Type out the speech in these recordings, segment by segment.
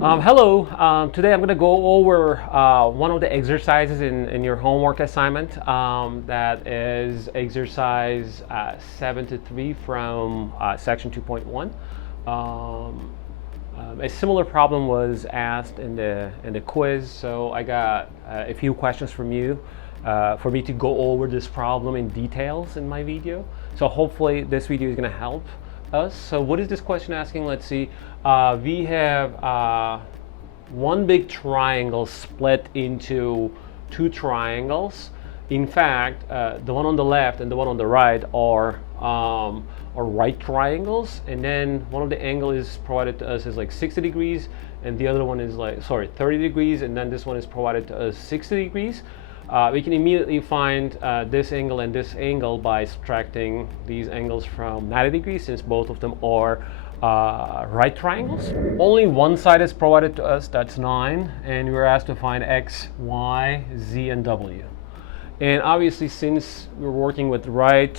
Hello, today I'm going to go over one of the exercises in your homework assignment. That is exercise 73 from section 2.1. A similar problem was asked in the quiz, so I got a few questions from you for me to go over this problem in details in my video. So hopefully this video is going to help us. So what is this question asking? Let's see. We have one big triangle split into two triangles. In fact, the one on the left and the one on the right are right triangles, and then one of the angle is provided to us is like 60 degrees, and the other one is 30 degrees, and then this one is provided to us 60 degrees. We can immediately find this angle and this angle by subtracting these angles from 90 degrees, since both of them are right triangles. Only one side is provided to us, that's 9, and we're asked to find x, y, z, and w. And obviously, since we're working with right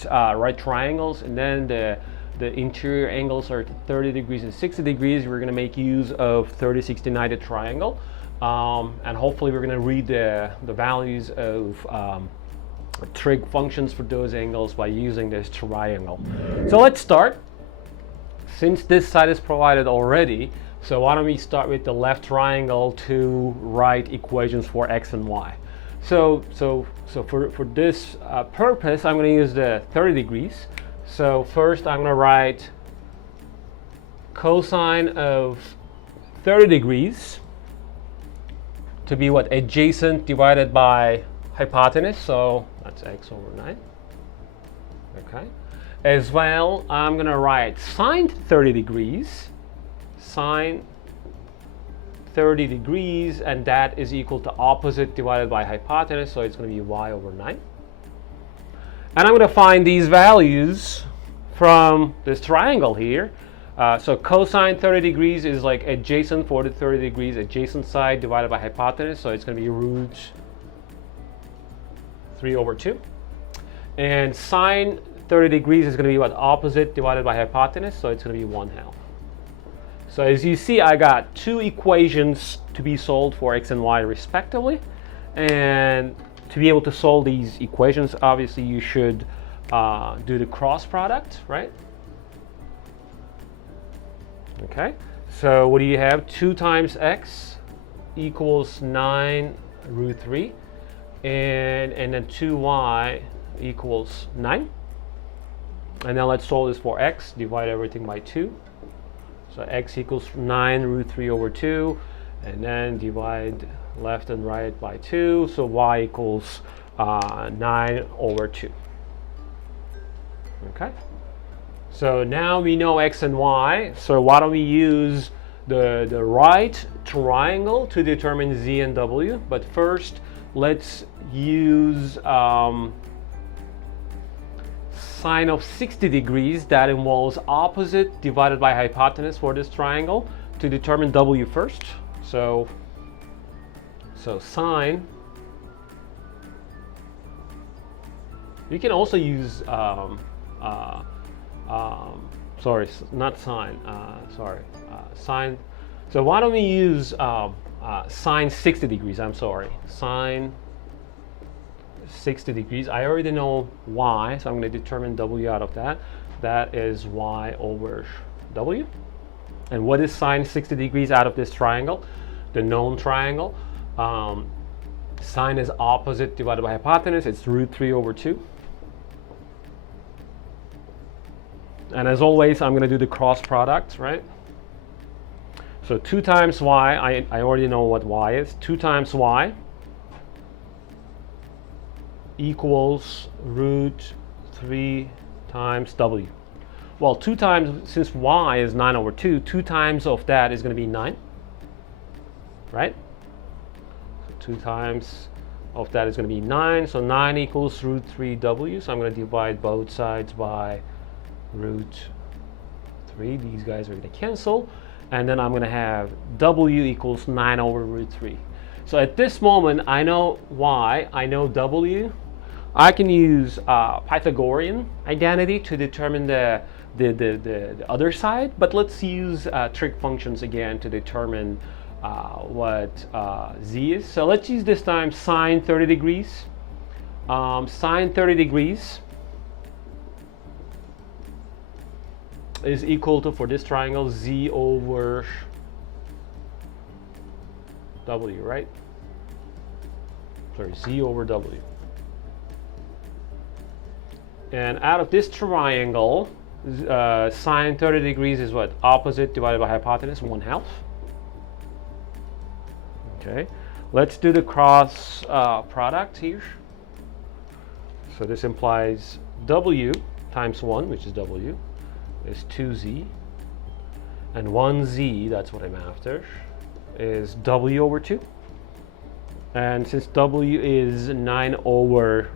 triangles, and then the interior angles are 30 degrees and 60 degrees, we're going to make use of 30, 60, 90 triangle. And hopefully we're going to read the values of trig functions for those angles by using this triangle. So let's start. Since this side is provided already, so why don't we start with the left triangle to write equations for x and y. So for this purpose, I'm going to use the 30 degrees. So first I'm going to write cosine of 30 degrees to be what? Adjacent divided by hypotenuse, so that's x over 9. Okay. As well, I'm going to write sine 30 degrees, sine 30 degrees, and that is equal to opposite divided by hypotenuse, so it's going to be y over 9. And I'm going to find these values from this triangle here. So cosine 30 degrees is like adjacent for the 30 degrees, adjacent side divided by hypotenuse, so it's going to be root 3 over 2. And sine 30 degrees is going to be what? Opposite divided by hypotenuse, so it's going to be 1/2. So as you see, I got two equations to be solved for x and y respectively. And to be able to solve these equations, obviously you should do the cross product, right? Okay, so what do you have? 2 times x equals 9 root 3, and then 2y equals 9. And now let's solve this for x. Divide everything by 2. So x equals 9 root 3 over 2, and then divide left and right by 2. So y equals 9 over 2. Okay. So now we know x and y, so why don't we use the right triangle to determine z and w. But first, let's use sine of 60 degrees, that involves opposite divided by hypotenuse for this triangle, to determine w first. So sine, you can also use sorry, not sine, sine. So why don't we use sine 60 degrees, I'm sorry, sine 60 degrees. I already know y, so I'm going to determine w out of that. That is y over w. And what is sine 60 degrees out of this triangle? The known triangle. Sine is opposite divided by hypotenuse. It's root 3 over 2. And as always, I'm going to do the cross product, right? So 2 times y, I already know what y is. 2 times y equals root 3 times w. Well, 2 times, since y is 9 over 2, 2 times of that is going to be 9, right? So 2 times of that is going to be 9, so 9 equals root 3w, so I'm going to divide both sides by root 3. These guys are going to cancel, and then I'm going to have w equals 9 over root 3. So at this moment, I know y, I know w. I can use Pythagorean identity to determine the other side, but let's use trig functions again to determine what z is. So let's use this time sine 30 degrees. Sine 30 degrees is equal to, for this triangle, z over w, right? Sorry, z over w. And out of this triangle, sine 30 degrees is what? Opposite divided by hypotenuse, 1/2. Okay, let's do the cross product here. So this implies w times 1, which is w, is 2z, and 1z, that's what I'm after, is w over 2. And since w is 9 over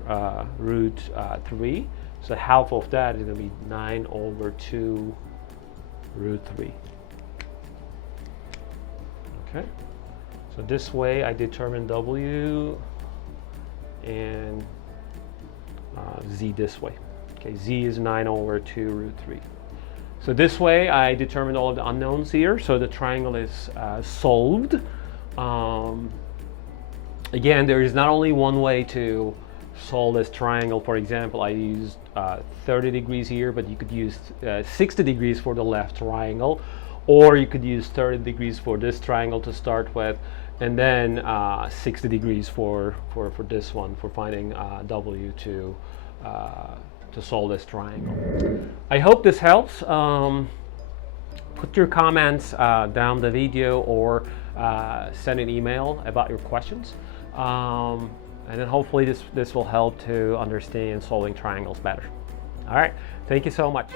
root 3, so half of that is going to be 9 over 2 root 3. Okay, so this way I determine w and z this way. Okay, z is 9 over 2 root 3. So this way I determined all of the unknowns here, so the triangle is solved. Again, there is not only one way to solve this triangle. For example, I used 30 degrees here, but you could use 60 degrees for the left triangle, or you could use 30 degrees for this triangle to start with, and then 60 degrees for this one, for finding w to solve this triangle. I hope this helps. Put your comments down the video, or send an email about your questions. And then hopefully this will help to understand solving triangles better. All right, thank you so much.